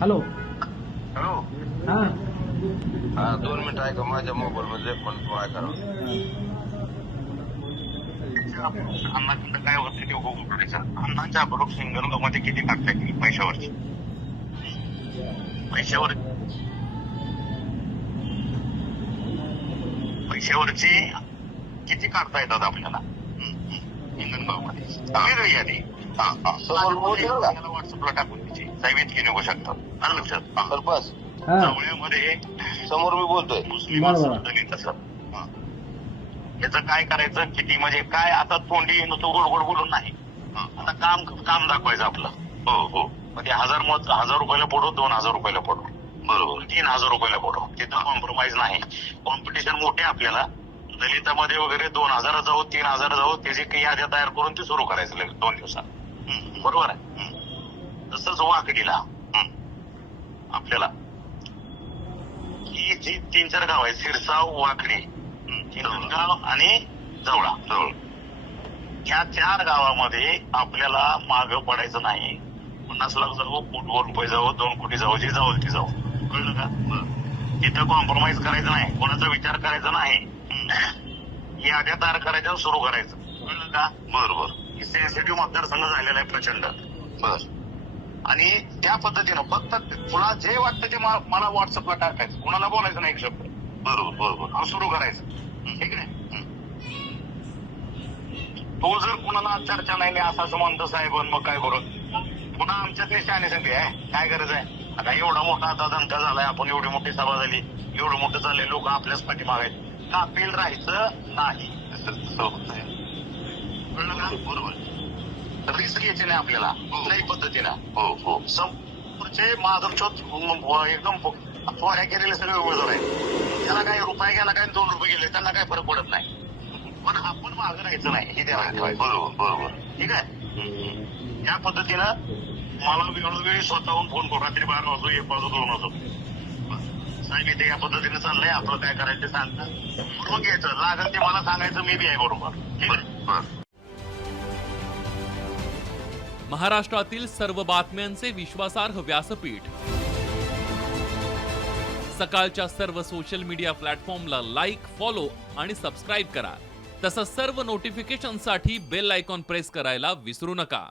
Hello. Hello. हा हा 2 मिनिटं ऐका, माझ्या मोबाईल मध्ये पण ऐका. अण्णाकडं काय होतं ते उघडायचं. अण्णांच्या अकडून सिंगरमध्ये किती टाकताय तुम्ही पैशावरची? पैशावरची किती काढता येतात आपल्याला हिंगणगावमध्ये? यादी व्हॉट्सअपला टाकून द्यायची. साहेब इतकी निघू शकतात. आलं लक्षात? सरपंच जवळमध्ये समोर मी बोलतोय मुस्लिम असं दलित असं. याचं काय करायचं, किती म्हणजे काय आता तोंडी नुसतं गोड बोलून नाही. आता काम दाखवायचं आपलं. हो हो. म्हणजे 1000 रुपयाला पडो, 2000 रुपयाला पडो, बरोबर 3000 रुपयाला पडो, तिथं कॉम्प्रोमाइज नाही. कॉम्पिटिशन मोठे आपल्याला दलितामध्ये वगैरे 2000 जाऊ, 3000 जाऊ, त्याची काही याद्या तयार करून ते सुरू करायचं लगेच 2 दिवसात. बरोबर आहे. तसंच वाकडीला आपल्याला ही जी 3-4 गाव आहेत, सिरसाव, वाकडी, हिंगणगाव आणि जवळा. ह्या 4 गावामध्ये आपल्याला मागं पडायचं नाही. 50 लाख जाऊ, 1 रुपये जाऊ, 2 कोटी जाऊ, जे जाऊ ते जाऊ. कळलं का? तिथं कॉम्प्रोमाइज करायचं नाही, कोणाचा विचार करायचा नाही. याद्या तयार करायच्या, सुरू करायचं. कळलं का? बरोबर. सेन्सिटिव्ह मतदारसंघ झालेला आहे प्रचंड. बर. आणि त्या पद्धतीनं फक्त तुला जे वाटतं ते मला व्हॉट्सअपला टाकायचं, कुणाला बोलायचं नाही एक शब्द. बरोबर. सुरू करायचं. ठीक आहे. तो जर कुणाला चर्चा नाही असं म्हणतो साहेब, मग काय करू? पुन्हा आमच्यातली शहाणी संधी आहे, काय गरज आहे? आता एवढा मोठा आता दणका झालाय, आपण एवढी मोठी सभा झाली, एवढं मोठं झाले, लोक आपल्याच पाठीमागे आहेत. कापील राहायचं नाही. कळलं का? बरोबर. रिस्क घ्यायची नाही आपल्याला कुठल्याही पद्धतीनं. हो. समोरचे माधवचोत एकदम फवाऱ्या केलेले सगळे उमेदवार आहेत. त्याला काय रुपये गेला, काय 2 रुपये गेले, त्यांना काय फरक पडत नाही. पण आपण मागं राहायचं नाही, हे ध्यानात ठेवायचं. बरोबर. ठीक आहे. या पद्धतीनं मला वेळोवेळी स्वतःहून फोन करू, रात्री 12 वाजता, 1 वाजता, 2 वाजता, साहेब इथे या पद्धतीने चाललंय, आपलं काय करायचं ते सांगता, बरोबर घ्यायचं. लागेल ते मला सांगायचं, मी बी आहे बरोबर. ठीक आहे. महाराष्ट्रातील सर्व बातम्यांचे विश्वासार्ह व्यासपीठ. सकाळच्या सर्व सोशल मीडिया प्लॅटफॉर्मला लाईक, फॉलो आणि सबस्क्राईब करा. तसंच सर्व नोटिफिकेशनसाठी बेल आयकॉन प्रेस करायला विसरू नका.